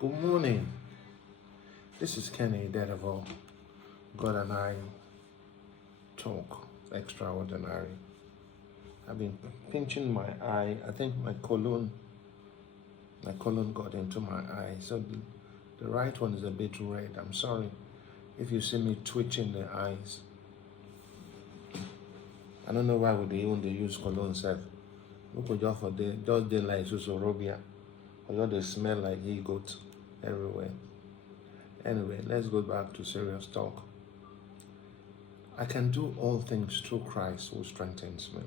Good morning. This is Idedevbo. God and I talk extraordinary. I've been pinching my eye. I think my colon got into my eye. So the right one is a bit red. I'm sorry if you see me twitching the eyes. I don't know why they use cologne self. Look just for the just they like Susorobia. Or they smell like he-goat everywhere. Anyway, let's go back to serious talk. I can do all things through Christ who strengthens me.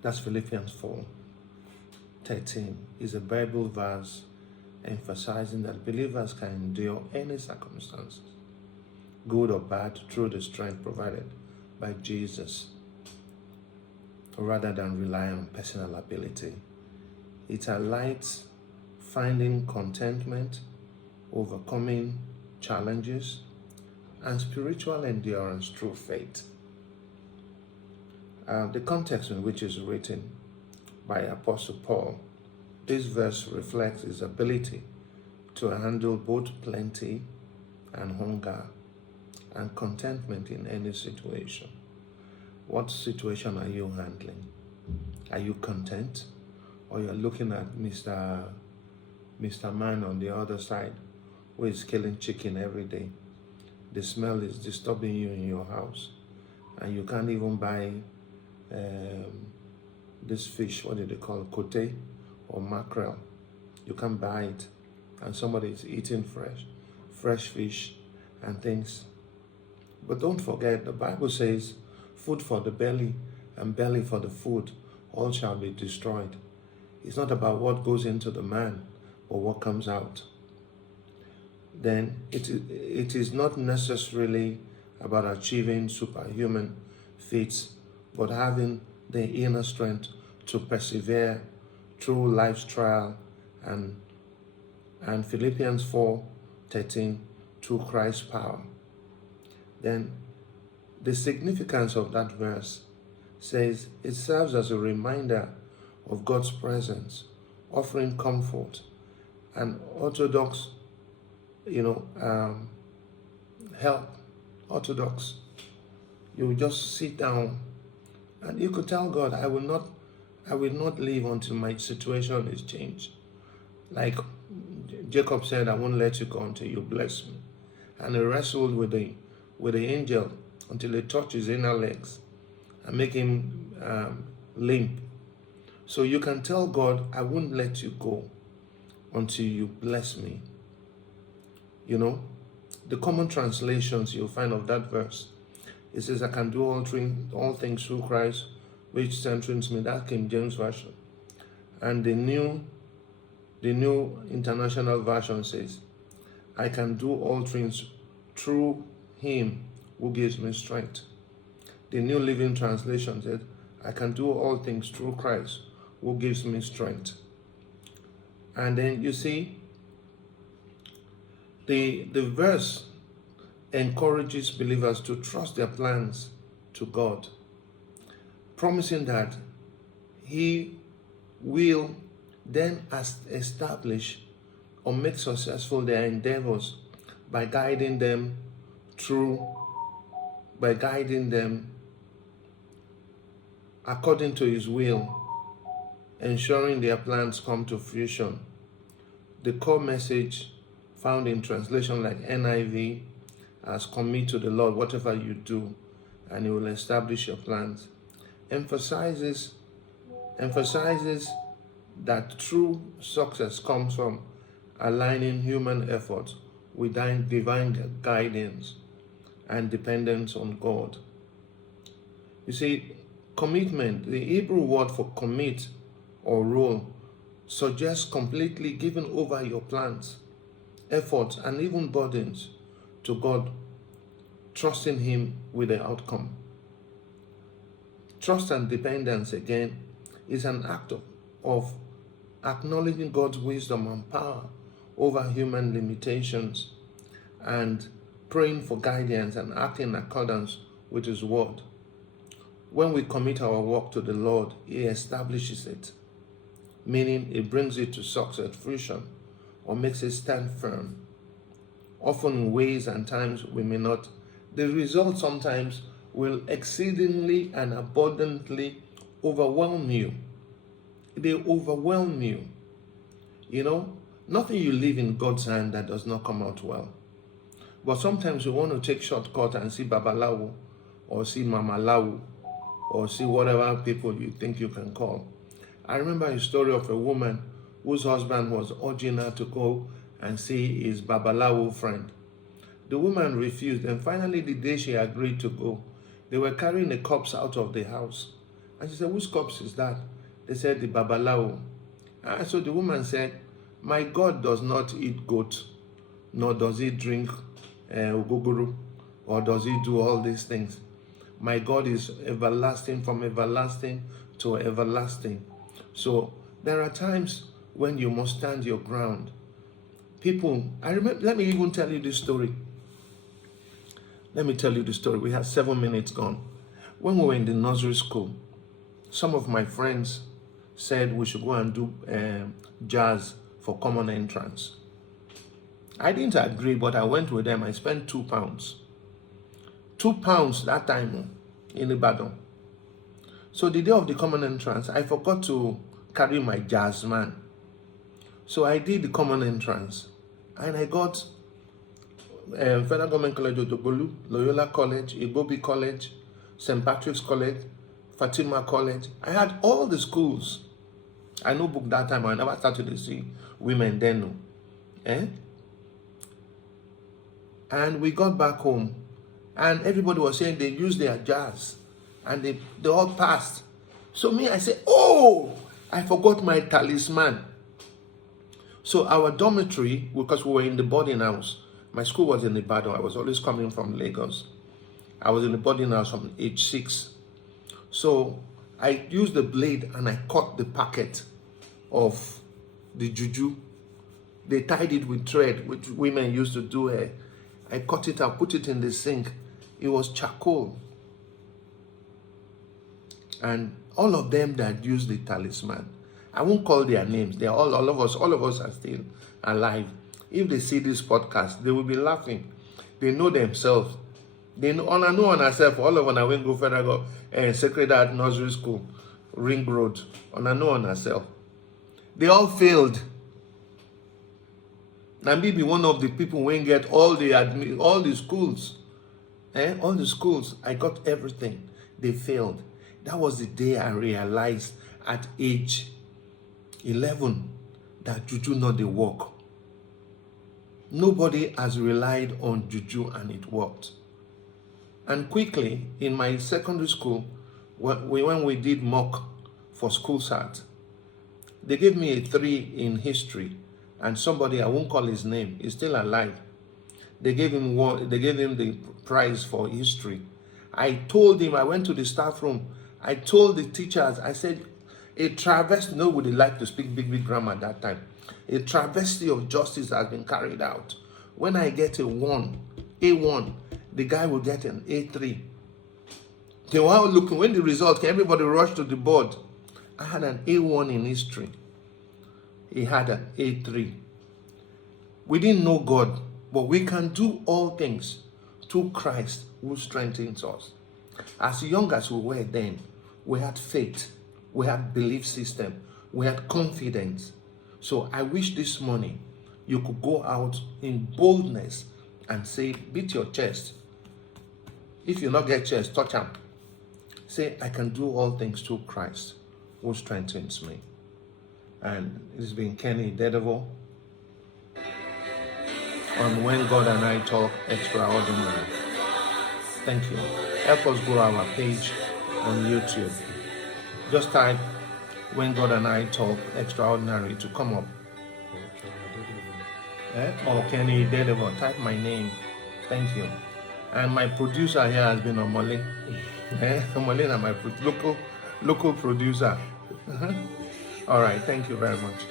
That's Philippians 4:13. Is a Bible verse emphasizing that believers can endure any circumstances, good or bad, through the strength provided by Jesus, rather than rely on personal ability. It highlights finding contentment, overcoming challenges, and spiritual endurance through faith. The context in which is written by Apostle Paul, this verse reflects his ability to handle both plenty and hunger and contentment in any situation. What situation are you handling? Are you content? Or you're looking at Mr. Man on the other side who is killing chicken every day? The smell is disturbing you in your house, and you can't even buy this fish, what do they call it, kote or mackerel. You can't buy it, and somebody is eating fresh fish and things. But don't forget, the Bible says, food for the belly and belly for the food, all shall be destroyed. It's not about what goes into the man, but what comes out. Then it is not necessarily about achieving superhuman feats, but having the inner strength to persevere through life's trial, and Philippians 4:13, through Christ's power. Then the significance of that verse says it serves as a reminder of God's presence, offering comfort and orthodox, help. Orthodox. You just sit down and you could tell God, I will not leave until my situation is changed. Like Jacob said, I won't let you go until you bless me. And he wrestled with the angel until he touched his inner legs and make him limp. So you can tell God, I won't let you go until you bless me. The common translations you'll find of that verse, it says, I can do all things through Christ, which strengthens me. That's King James Version. And the New International Version says, I can do all things through him who gives me strength. The New Living Translation says, I can do all things through Christ who gives me strength. And then you see, the verse encourages believers to trust their plans to God, promising that he will then establish or make successful their endeavors by guiding them according to his will, ensuring their plans come to fruition. The core message found in translation like NIV as commit to the Lord whatever you do, and he will establish your plans, emphasizes that true success comes from aligning human efforts with divine guidance and dependence on God. You see, commitment, the Hebrew word for commit or role, suggests completely giving over your plans, efforts, and even burdens to God, trusting him with the outcome. Trust and dependence, again, is an act of acknowledging God's wisdom and power over human limitations and praying for guidance and acting in accordance with his word. When we commit our work to the Lord, He establishes it, meaning He brings it to success, fruition, or makes it stand firm. Often in ways and times we may not. The result sometimes will exceedingly and abundantly overwhelm you. They overwhelm you. Nothing you leave in God's hand that does not come out well. But sometimes we want to take shortcut and see Babalawo, or see Mamalawo, or see whatever people you think you can call. I remember a story of a woman whose husband was urging her to go and see his Babalawo friend. The woman refused, and finally the day she agreed to go, they were carrying a corpse out of the house. And she said, "Whose corpse is that?" They said, "The Babalawo." And so the woman said, "My God does not eat goat, nor does he drink ogogoro, or does he do all these things. My God is everlasting, from everlasting to everlasting." So there are times when you must stand your ground. Let me even tell you this story. We have 7 minutes gone. When we were in the nursery school, some of my friends said we should go and do jazz for common entrance. I didn't agree, but I went with them. I spent £2. £2 that time in Ibadan. So the day of the common entrance, I forgot to carry my jazz man. So I did the common entrance, and I got Federal Government College Otobolu, Loyola College, Igbobi College, St. Patrick's College, Fatima College. I had all the schools. I no book that time. I never started to see women then. And we got back home, and everybody was saying they used their jazz, and they all passed. So me, I said, "Oh, I forgot my talisman." So our dormitory, because we were in the boarding house, my school was in Ibadan. I was always coming from Lagos. I was in the boarding house from age 6. So I used the blade and I cut the packet of the juju. They tied it with thread, which women used to do hair. I cut it out, put it in the sink. It was charcoal. And all of them that used the talisman, I won't call their names. They're all of us are still alive. If they see this podcast, they will be laughing. They know themselves. They know on ourselves. All of us are going to go Federal Sacred Heart Nursery School, Ring Road. On ourselves. They all failed. And maybe one of the people who get all the schools. All the schools. I got everything. They failed. That was the day I realized at age 11 that juju not the work. Nobody has relied on juju and it worked. And quickly, in my secondary school, when we did mock for school SAT, they gave me a 3 in history, and somebody, I won't call his name, is still alive. They gave him the prize for history. I told him, I went to the staff room, I told the teachers, I said, a travesty, nobody liked to speak big grammar at that time. A travesty of justice has been carried out. When I get A1, the guy will get an A3. They were all looking. When the result came, everybody rushed to the board. I had an A1 in history. He had an A3. We didn't know God, but we can do all things through Christ who strengthens us. As young as we were then, we had faith, we had belief system, we had confidence. So I wish this morning you could go out in boldness and say, beat your chest. If you not get chest, touch him. Say, I can do all things through Christ who strengthens me. And it's been Kenny Idedevbo on When God and I Talk Extraordinary. Thank you. Help us grow our page on YouTube. Just type When God and I Talk Extraordinary to come up. Or Kenny Idedevbo. Type my name. Thank you. And my producer here has been Omole. Omole is my local producer. All right. Thank you very much.